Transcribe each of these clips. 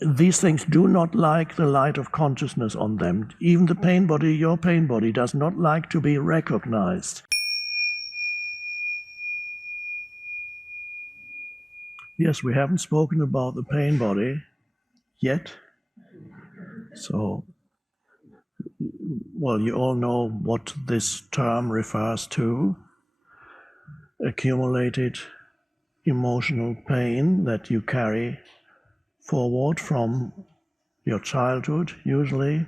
these things do not like the light of consciousness on them. Even the pain body, your pain body, does not like to be recognized. Yes, we haven't spoken about the pain body yet. So, well, you all know what this term refers to. Accumulated emotional pain that you carry forward from your childhood, usually,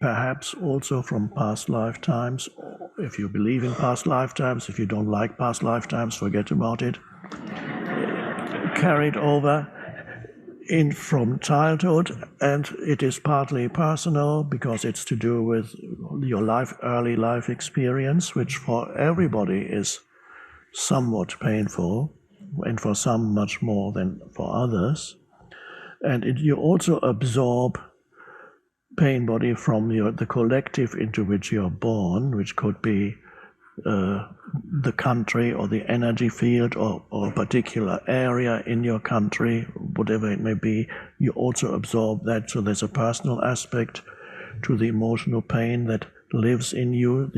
perhaps also from past lifetimes. If you believe in past lifetimes, if you don't like past lifetimes, forget about it. Carried over in from childhood, and it is partly personal because it's to do with your early life experience, which for everybody is somewhat painful, and for some much more than for others. And you also absorb pain body from the collective into which you're born, which could be the country or the energy field or a particular area in your country, whatever it may be. You also absorb that. So there's a personal aspect to the emotional pain that lives in you.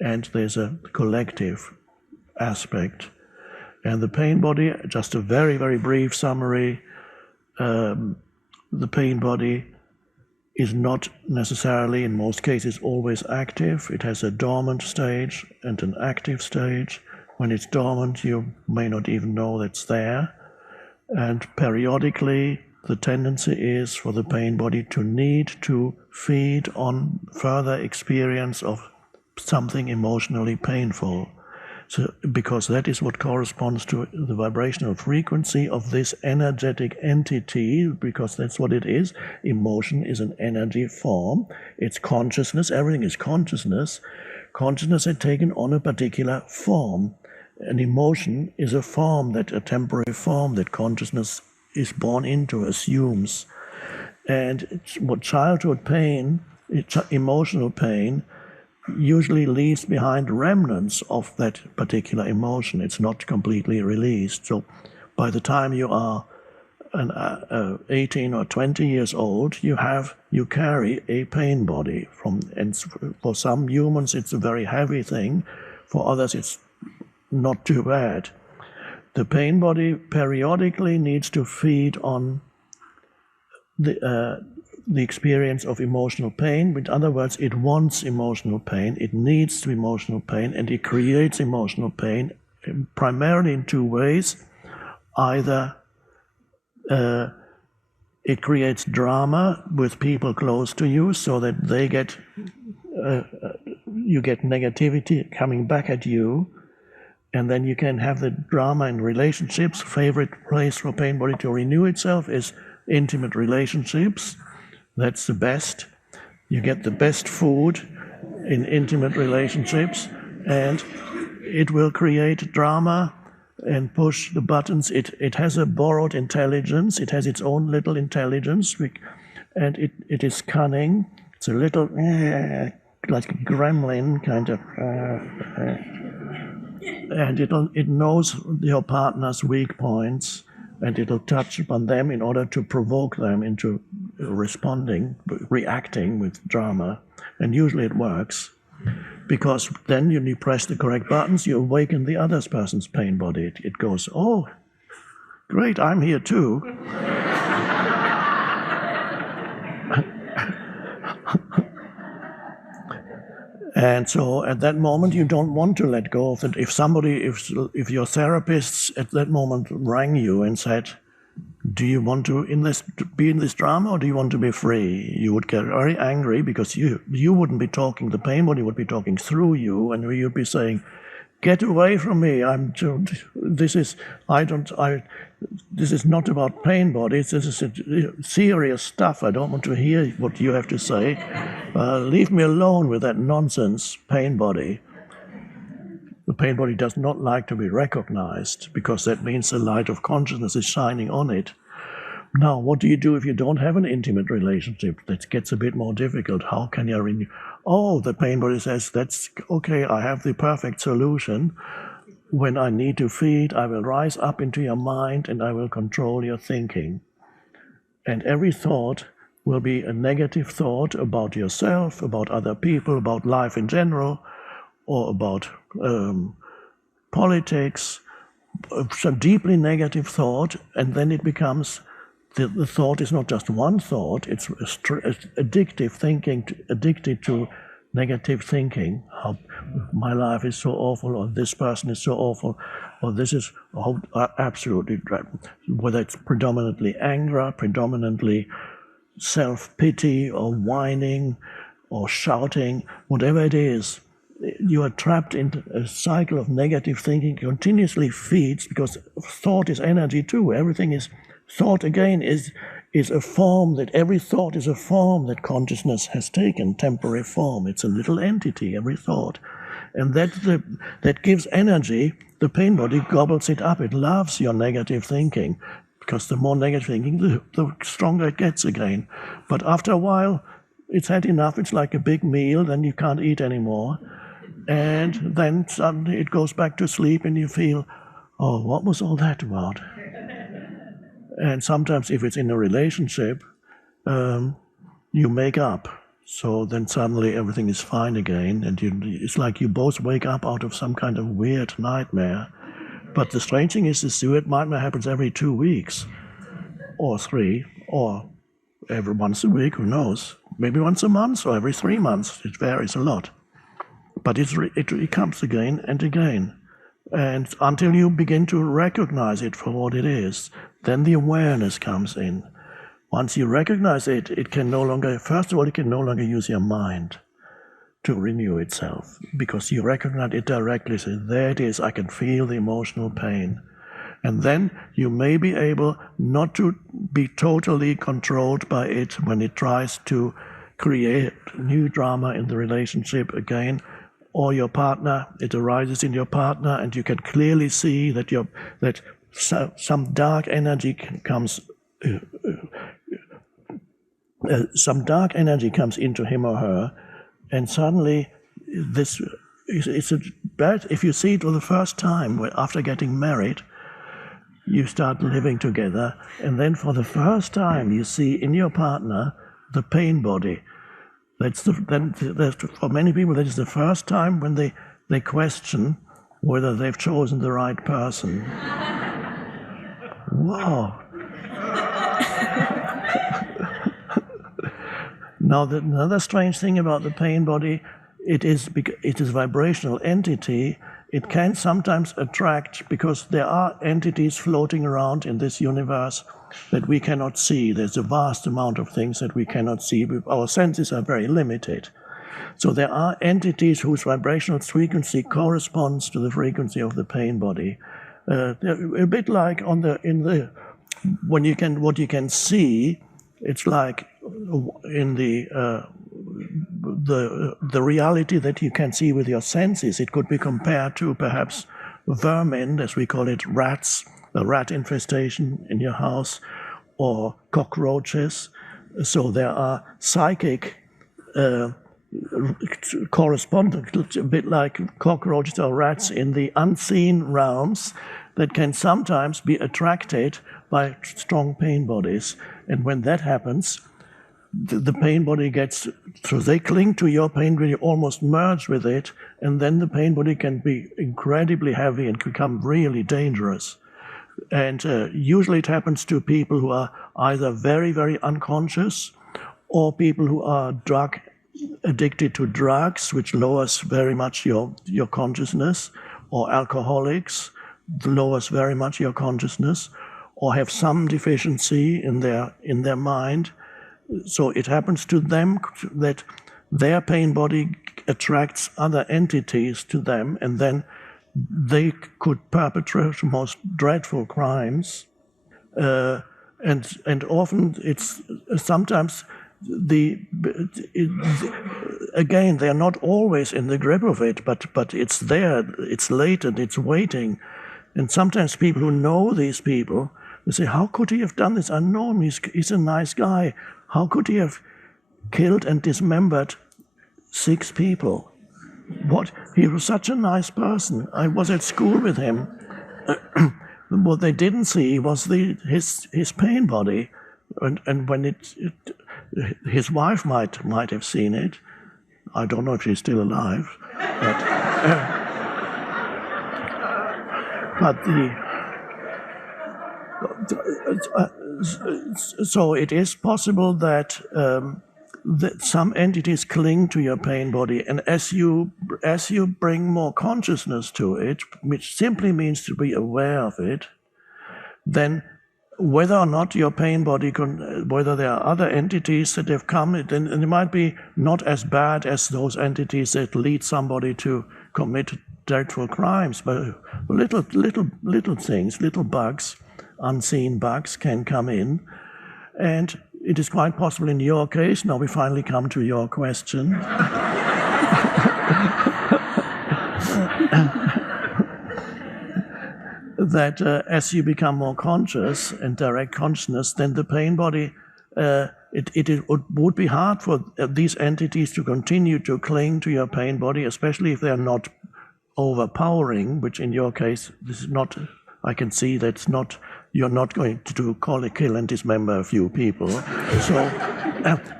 And there's a collective aspect. And the pain body, just a very, very brief summary, the pain body is not necessarily, in most cases, always active. It has a dormant stage and an active stage. When it's dormant, you may not even know it's there. And periodically, the tendency is for the pain body to need to feed on further experience of something emotionally painful. So, because that is what corresponds to the vibrational frequency of this energetic entity, because that's what it is. Emotion is an energy form. It's consciousness. Everything is consciousness. Consciousness had taken on a particular form. An emotion is a temporary form that consciousness is born into, assumes. And what childhood pain, emotional pain, usually leaves behind remnants of that particular emotion. It's not completely released. So by the time you are 18 or 20 years old, you carry a pain body. And for some humans, it's a very heavy thing. For others, it's not too bad. The pain body periodically needs to feed on the experience of emotional pain. In other words, it wants emotional pain, it needs emotional pain, and it creates emotional pain primarily in two ways. Either it creates drama with people close to you, so that you get negativity coming back at you, and then you can have the drama in relationships. Favorite place for pain body to renew itself is intimate relationships. That's the best. You get the best food in intimate relationships, and it will create drama and push the buttons. It has a borrowed intelligence. It has its own little intelligence, and it is cunning. It's a little like a gremlin kind of, and it knows your partner's weak points, and it'll touch upon them in order to provoke them into reacting with drama. And usually it works, because then you press the correct buttons, you awaken the other person's pain body. It goes, oh, great, I'm here too. And so at that moment, you don't want to let go of it. If your therapist at that moment rang you and said, do you want to be in this drama, or do you want to be free? You would get very angry, because you wouldn't be talking, the pain body would be talking through you, and you'd be saying, get away from me, this is not about pain bodies, this is serious stuff, I don't want to hear what you have to say. Leave me alone with that nonsense, pain body. The pain body does not like to be recognized, because that means the light of consciousness is shining on it. Now, what do you do if you don't have an intimate relationship? That gets a bit more difficult. How can you renew? Oh, the pain body says, that's okay, I have the perfect solution. When I need to feed, I will rise up into your mind and I will control your thinking. And every thought will be a negative thought about yourself, about other people, about life in general, or about politics, some deeply negative thought, and then it becomes, the thought is not just one thought, it's addictive thinking, addicted to negative thinking. How my life is so awful, or this person is so awful, or this is absolutely, whether it's predominantly anger, predominantly self-pity, or whining, or shouting, whatever it is, you are trapped in a cycle of negative thinking, continuously feeds, because thought is energy too. Everything is thought. Again, is a form, that every thought is a form that consciousness has taken, temporary form. It's a little entity, every thought. And that gives energy. The pain body gobbles it up. It loves your negative thinking, because the more negative thinking, the stronger it gets again. But after a while, it's had enough. It's like a big meal, then you can't eat anymore. And then suddenly it goes back to sleep and you feel, oh, what was all that about? And sometimes if it's in a relationship, you make up. So then suddenly everything is fine again, and it's like you both wake up out of some kind of weird nightmare. But the strange thing is, this weird nightmare happens every 2 weeks, or 3, or every once a week, who knows? Maybe once a month, or every 3 months. It varies a lot. But it comes again and again. And until you begin to recognize it for what it is, then the awareness comes in. Once you recognize it, it can no longer, first of all, it can no longer use your mind to renew itself, because you recognize it directly. So there it is, I can feel the emotional pain. And then you may be able not to be totally controlled by it when it tries to create new drama in the relationship again, or your partner, it arises in your partner, and you can clearly see that some dark energy comes into him or her, and suddenly it's a bad. If you see it for the first time after getting married, you start living together, and then for the first time you see in your partner the pain body. For many people, that is the first time when they question whether they've chosen the right person. Wow. Now, another strange thing about the pain body, it is a vibrational entity. It can sometimes attract, because there are entities floating around in this universe that we cannot see. There's a vast amount of things that we cannot see. Our senses are very limited. So there are entities whose vibrational frequency corresponds to the frequency of the pain body. A bit like what you can see, it's like in the reality that you can see with your senses. It could be compared to perhaps vermin, as we call it, rats, a rat infestation in your house, or cockroaches. So there are psychic correspondent, a bit like cockroaches or rats in the unseen realms, that can sometimes be attracted by strong pain bodies. And when that happens, the pain body gets, so they cling to your pain body, almost merge with it, and then the pain body can be incredibly heavy and become really dangerous. And usually it happens to people who are either very, very unconscious, or people who are addicted to drugs, which lowers very much your consciousness, or alcoholics, lowers very much your consciousness, or have some deficiency in their mind. So it happens to them that their pain body attracts other entities to them, and then they could perpetrate the most dreadful crimes. And often it's sometimes again, they're not always in the grip of it, but it's there, it's latent, it's waiting. And sometimes people who know these people, they say, how could he have done this? I know him, he's a nice guy. How could he have killed and dismembered 6 people? What? He was such a nice person. I was at school with him. What they didn't see was his pain body, and when his wife might have seen it. I don't know if she's still alive, but so it is possible that some entities cling to your pain body, and as you bring more consciousness to it, which simply means to be aware of it, then whether or not your pain body, whether there are other entities that have come, then it might be not as bad as those entities that lead somebody to commit dreadful crimes, but little things, little bugs, unseen bugs can come in. And it is quite possible in your case, now we finally come to your question, that as you become more conscious and direct consciousness, then the pain body, it would be hard for these entities to continue to cling to your pain body, especially if they're not overpowering, which in your case, this is not, I can see that's not, you're not going to kill and dismember a few people. So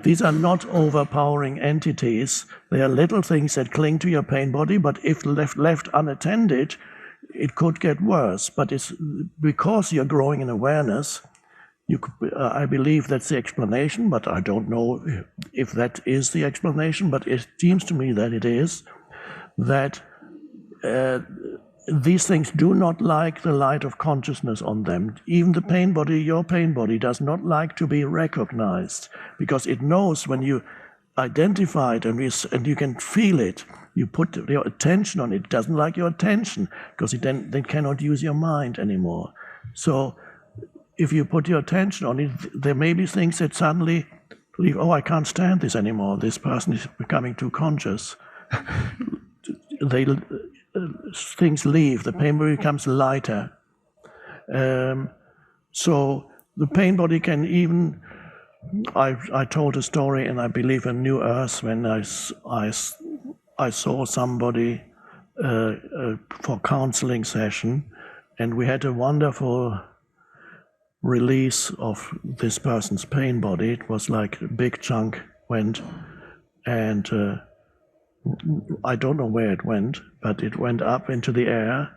these are not overpowering entities. They are little things that cling to your pain body, but if left unattended, it could get worse. But it's because you're growing in awareness, I believe that's the explanation, but I don't know if that is the explanation, but it seems to me that it is, that these things do not like the light of consciousness on them. Even the pain body, your pain body, does not like to be recognized, because it knows when you identify it and you can feel it, you put your attention on it, it doesn't like your attention, because it then cannot use your mind anymore. So if you put your attention on it, there may be things that suddenly leave, oh, I can't stand this anymore, this person is becoming too conscious. Things leave, the pain body becomes lighter. So the pain body can even, I told a story, and I believe in New Earth, when I saw somebody for counseling session, and we had a wonderful release of this person's pain body. It was like a big chunk went, and I don't know where it went, but it went up into the air.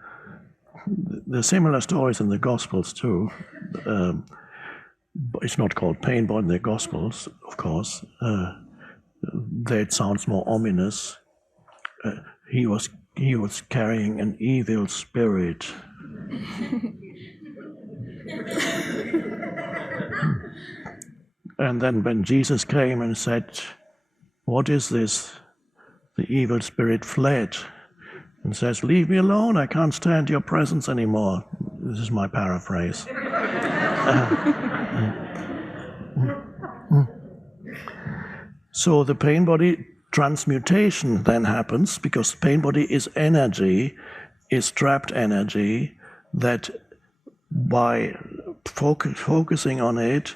There are similar stories in the Gospels too. It's not called pain body in the Gospels, of course. There it sounds more ominous. He was carrying an evil spirit. And then when Jesus came and said, "What is this?" the evil spirit fled and says, "Leave me alone, I can't stand your presence anymore." This is my paraphrase. So the pain body transmutation then happens, because pain body is energy, is trapped energy, that by focusing on it,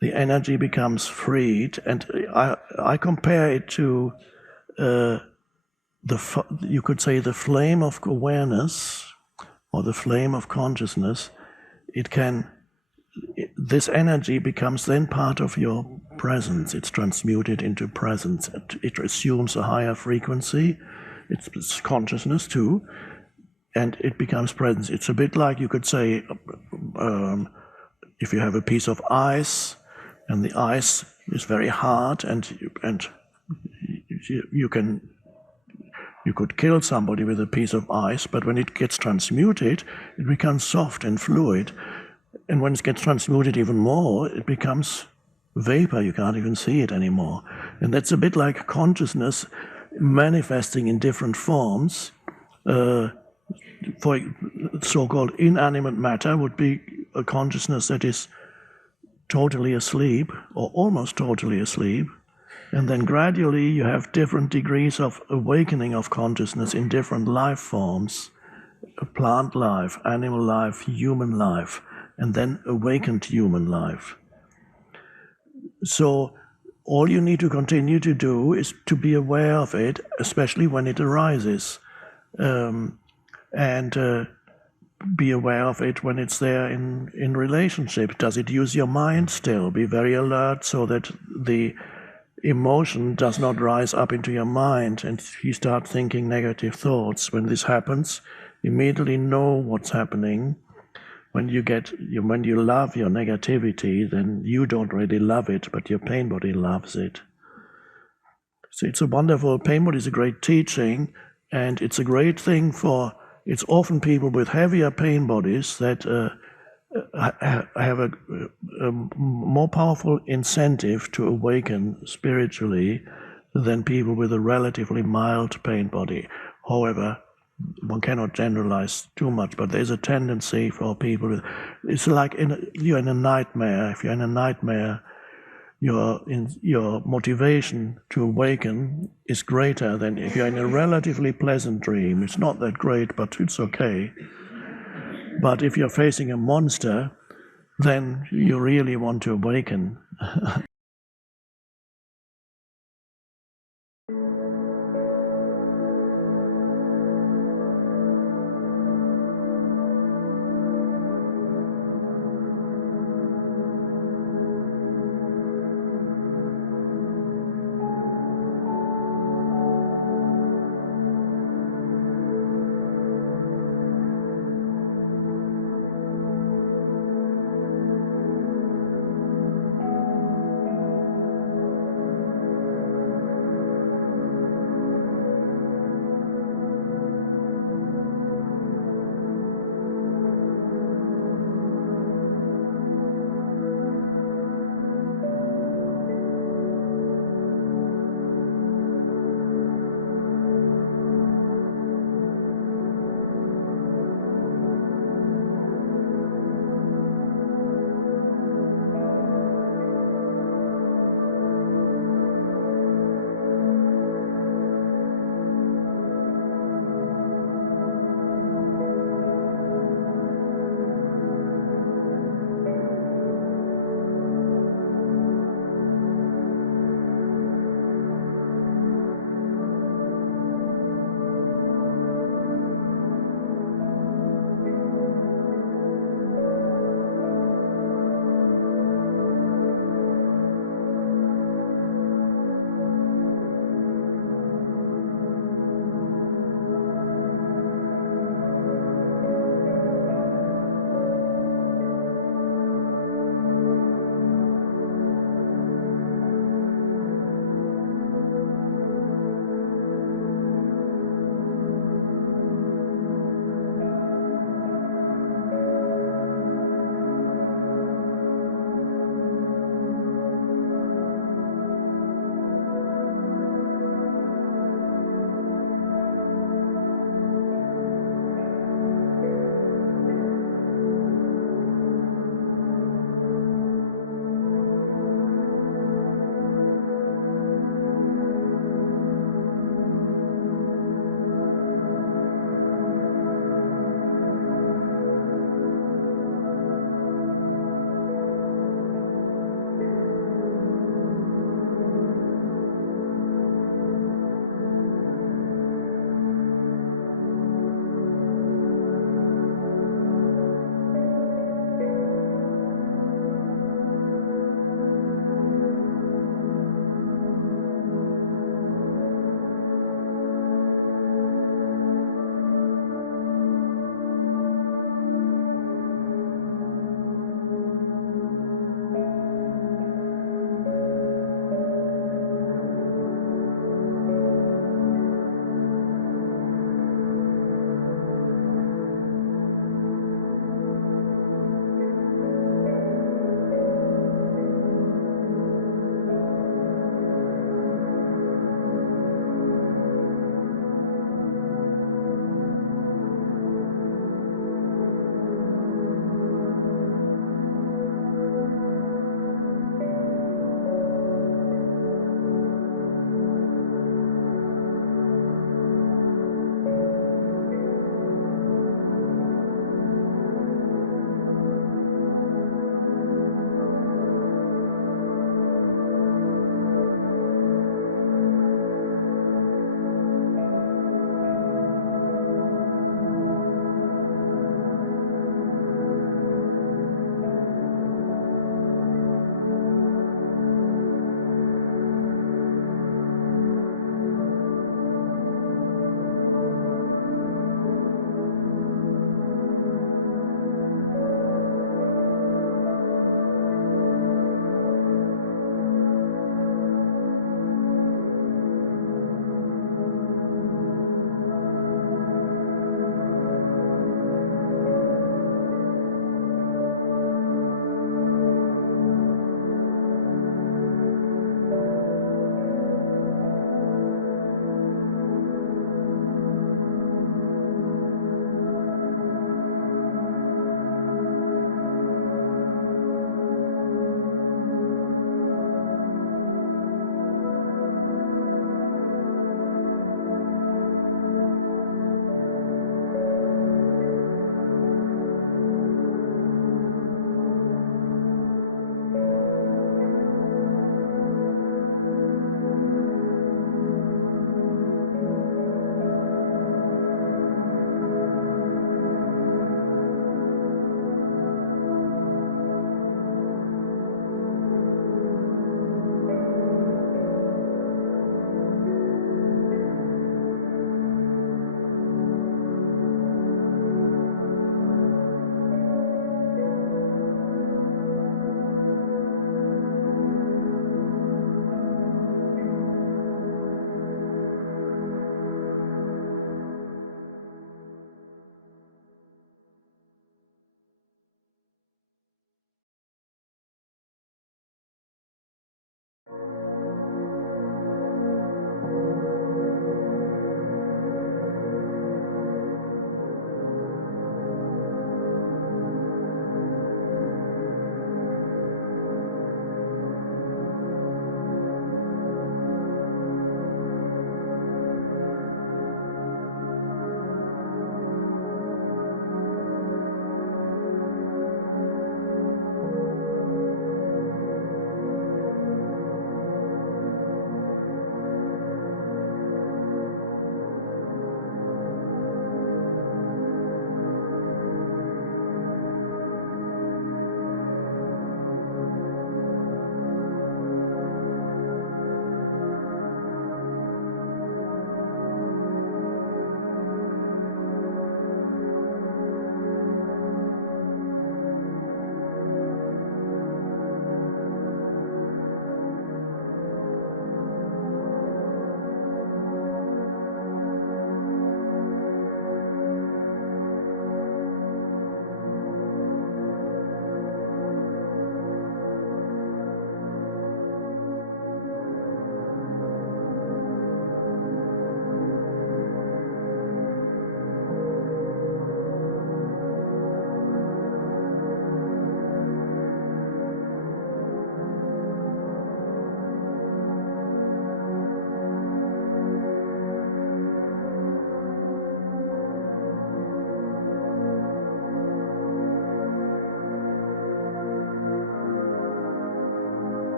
the energy becomes freed. And I compare it to you could say the flame of awareness or the flame of consciousness. This energy becomes then part of your presence. It's transmuted into presence. It assumes a higher frequency. It's consciousness too, and it becomes presence. It's a bit like, you could say, if you have a piece of ice, and the ice is very hard, and you could kill somebody with a piece of ice, but when it gets transmuted, it becomes soft and fluid. And when it gets transmuted even more, it becomes vapor. You can't even see it anymore. And that's a bit like consciousness manifesting in different forms. For so-called inanimate matter would be a consciousness that is totally asleep, or almost totally asleep. And then gradually you have different degrees of awakening of consciousness in different life forms, plant life, animal life, human life, and then awakened human life. So all you need to continue to do is to be aware of it, especially when it arises. be aware of it when it's there in relationship. Does it use your mind still? Be very alert so that the emotion does not rise up into your mind and you start thinking negative thoughts. When this happens, immediately know what's happening. When you love your negativity, then you don't really love it, but your pain body loves it. So it's a wonderful, pain body is a great teaching, and it's a great thing it's often people with heavier pain bodies that have a more powerful incentive to awaken spiritually than people with a relatively mild pain body. However, one cannot generalize too much, but there's a tendency for people. It's like you're in a nightmare. If you're in a nightmare, your motivation to awaken is greater than if you're in a relatively pleasant dream. It's not that great, but it's okay. But if you're facing a monster, then you really want to awaken.